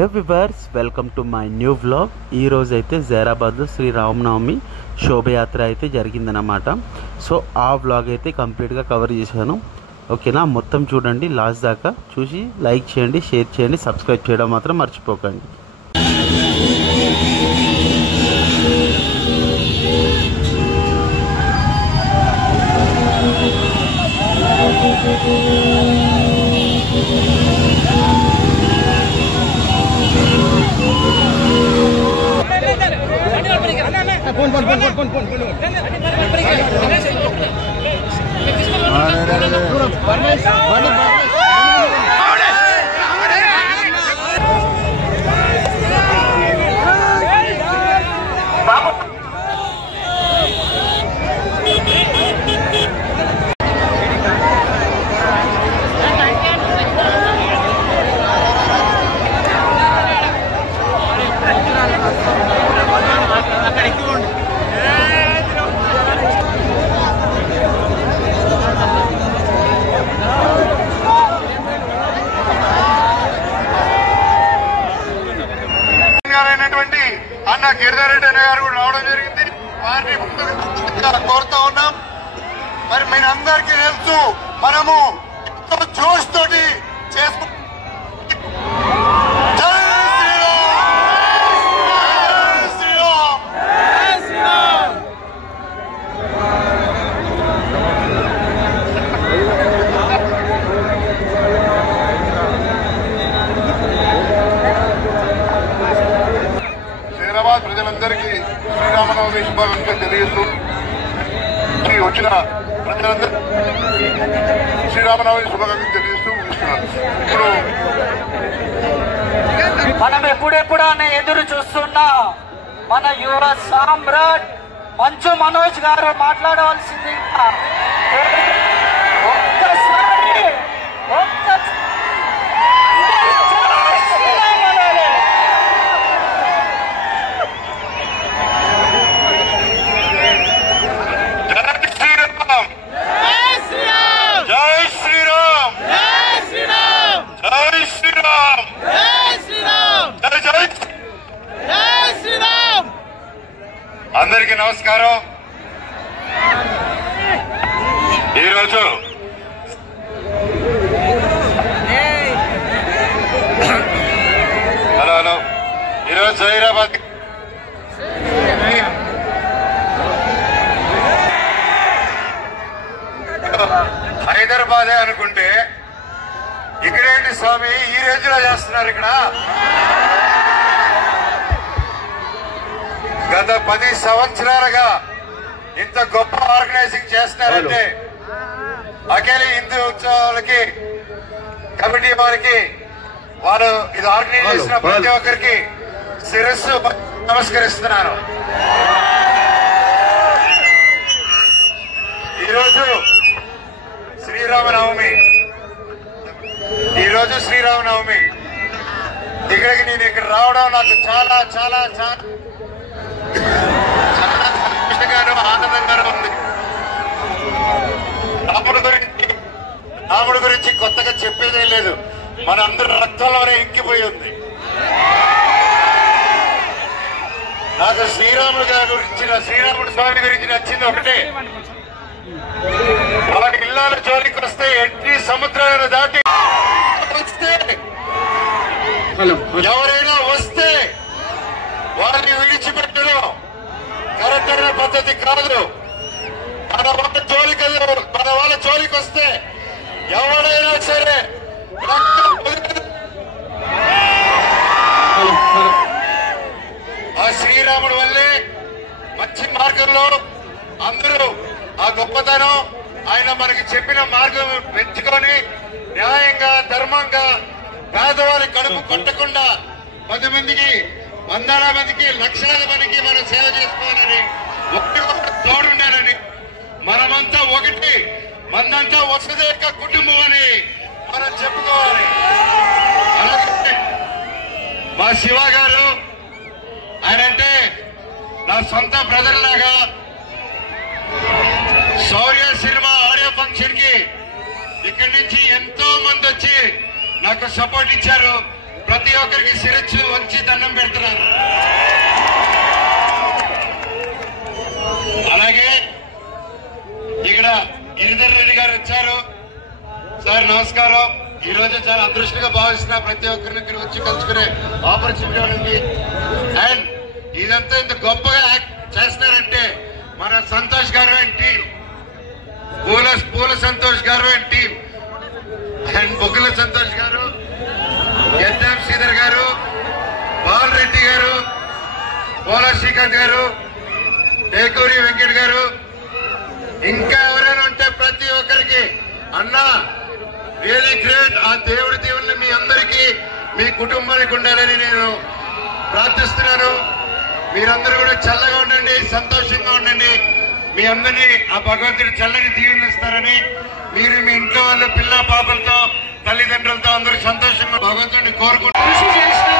Hello viewers, welcome to my new vlog. ఈరోజు అయితే జైరాబాద్లో శ్రీరామనవమి శోభయాత్ర అయితే జరిగిందనమాట. సో ఆ వ్లాగ్ అయితే కంప్లీట్గా కవర్ చేశాను. ఓకేనా, మొత్తం చూడండి లాస్ట్ దాకా. చూసి లైక్ చేయండి, షేర్ చేయండి, సబ్స్క్రైబ్ చేయడం మాత్రం మర్చిపోకండి. అన్న గిరిధారెడ్డి అన్న గారు కూడా రావడం జరిగింది. వారిని కోరుతా ఉన్నాం. మరి మీ అందరికీ తెలుసు, మనము ఎంతో జోష్ తోటి చేసుకుంటాం. జై శ్రీరామ్, జై శ్రీరామ్. హైదరాబాద్ ప్రజలందరికీ శ్రీరామనవమి శుభాకాంక్షలు తెలియజేస్తూ వచ్చిన ప్రజలందరూ శ్రీరామనవమి శుభాకాంక్షలు తెలియజేస్తూ ముగిస్తున్నాను. ఇప్పుడు మనం ఎప్పుడెప్పుడనే ఎదురు చూస్తున్న మన యువ సామ్రాట్ మంచు మనోజ్ గారు మాట్లాడవలసింది. అందరికీ నమస్కారం. ఈరోజు హలో ఈరోజు జైరాబాద్ హైదరాబాదే అనుకుంటే ఇక్కడేంటి స్వామి ఈ రేంజ్ లో చేస్తున్నారు? ఇక్కడ గత 10 సంవత్సరాలుగా ఇంత గొప్ప ఆర్గనైజింగ్ చేస్తున్నారంటే అఖిల హిందూ ఉత్సవాలకి కమిటీ వారికి, వారు ఇది ఆర్గనైజ్ చేసిన ప్రతి ఒక్కరికి శిరస్సు నమస్కరిస్తున్నాను. ఈరోజు శ్రీరామనవమి. ఇక్కడికి నేను ఇక్కడ రావడం నాకు చాలా చాలా చాలా సంతోషంగాను ఆనందంగాను ఉంది. రాముడు గురించి కొత్తగా చెప్పేదే లేదు, మన అందరి రక్తంలోనే ఇంకిపోయి ఉంది. నాకు శ్రీరాముడు స్వామి గురించి నచ్చింది ఒకటే, వాడి ఇళ్ళ జోలికి వస్తే ఎన్ని సముద్రాలను దాటి వస్తే, ఎవరైనా వస్తే వారిని విడిచిపెట్టడం కరెక్ట్ అయిన పద్ధతి కాదు. మన వాళ్ళ జోలికి వస్తే ఎవరైనా సరే ఆ శ్రీరాముడి వల్లే మంచి మార్గంలో అందరూ ఆ గొప్పతనం, ఆయన మనకి చెప్పిన మార్గం పెంచుకొని న్యాయంగా ధర్మంగా పేదవారి కడుపు కొట్టకుండా 10 మందికి, 100 మందికి, లక్షలాది మందికి మనం సేవ చేసుకోవాలని, ఒకటి తోడుండాలని, మనమంతా ఒకటి, మనంతా వసుదైక కుటుంబం అని మనం చెప్పుకోవాలి. అలాగే మా శివ గారు, ఆయనంటే నా సొంత బ్రదర్ లాగా. శౌర్య సినిమా ఆడియో ఫంక్షన్ కి ఇక్కడి నుంచి ఎంతో మంది వచ్చి నాకు సపోర్ట్ ఇచ్చారు. ప్రతి ఒక్కరికి శిరస్సు వంచి దండం పెడుతున్నారు. అలాగే ఇక్కడ గిరిధర్ రెడ్డి గారు వచ్చారు. సార్ నమస్కారం. ఈ రోజు చాలా అదృష్టంగా భావిస్తున్నా, ప్రతి ఒక్కరిని ఇక్కడ వచ్చి కలుసుకునే ఆపర్చునిటీ ఉంది. అండ్ ఇదంతా ఇంత గొప్పగా చేస్తున్నారంటే మన సంతోష్ గారు అండ్ టీం, పూల సంతోష్ గారు అండ్ టీం, అండ్ బొగ్గుల సంతోష్ గారు, ఎద్దాం శ్రీధర్ గారు, బాల్ రెడ్డి గారు, పోలా శ్రీకాంత్ గారు, టేకూరి వెంకట్ గారు, ఇంకా ఎవరైనా ఉంటే ప్రతి ఒక్కరికి అన్నా రియలీ గ్రేట్. ఆ దేవుడి దేవుళ్ళు మీ అందరికీ మీ కుటుంబానికి ఉండాలని నేను ప్రార్థిస్తున్నాను. మీరందరూ కూడా చల్లగా ఉండండి, సంతోషంగా ఉండండి. మీ అందరినీ ఆ భగవంతుడు చల్లని దీవెనలు ఇస్తారని, మీరు మీ ఇంట్లో వాళ్ళ పిల్ల పాపలతో తల్లిదండ్రులతో అందరూ సంతోషంగా భగవంతుడిని కోరుకుంటున్నారు.